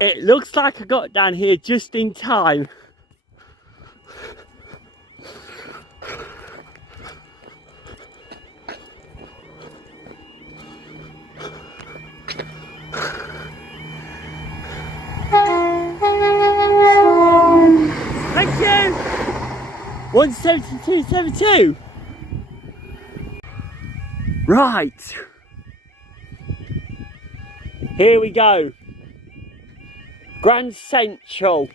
It looks like I got down here just in time. Thank you! 172.72. Right. Here we go. Grand Central.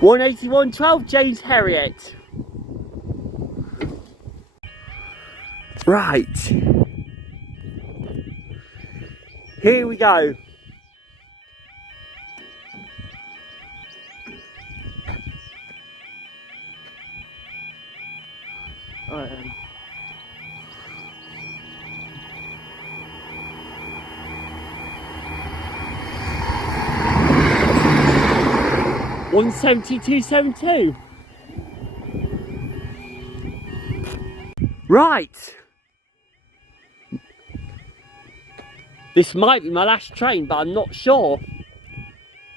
$181.12 James Herriot. Right. Here we go. Alright. 172.72. Right. This might be my last train, but I'm not sure.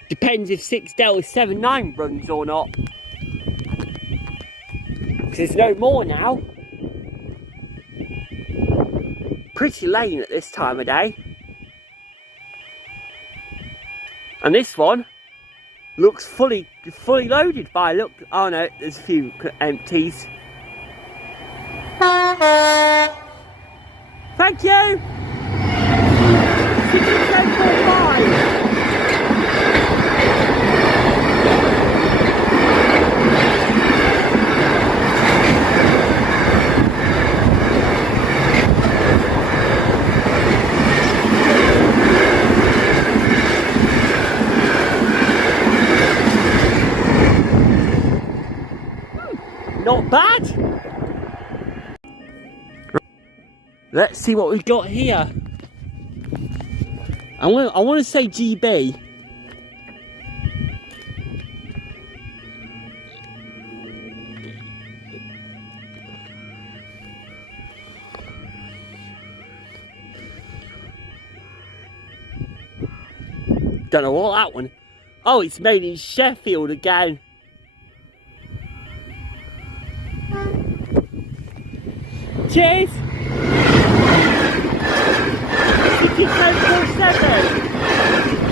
Depends if 6 Delta 79 runs or not. Because there's no more now. Pretty lame at this time of day. And this one looks fully loaded by look. Oh no, there's a few empties. Thank you. 67.5. Not bad. Let's see what we've got here. I want to say GB. Don't know what that one. Oh, it's made in Sheffield again. Cheers! 10.47.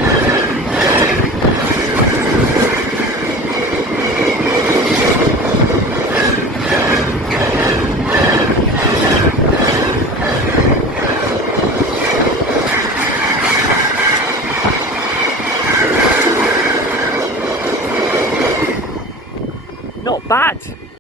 Not bad.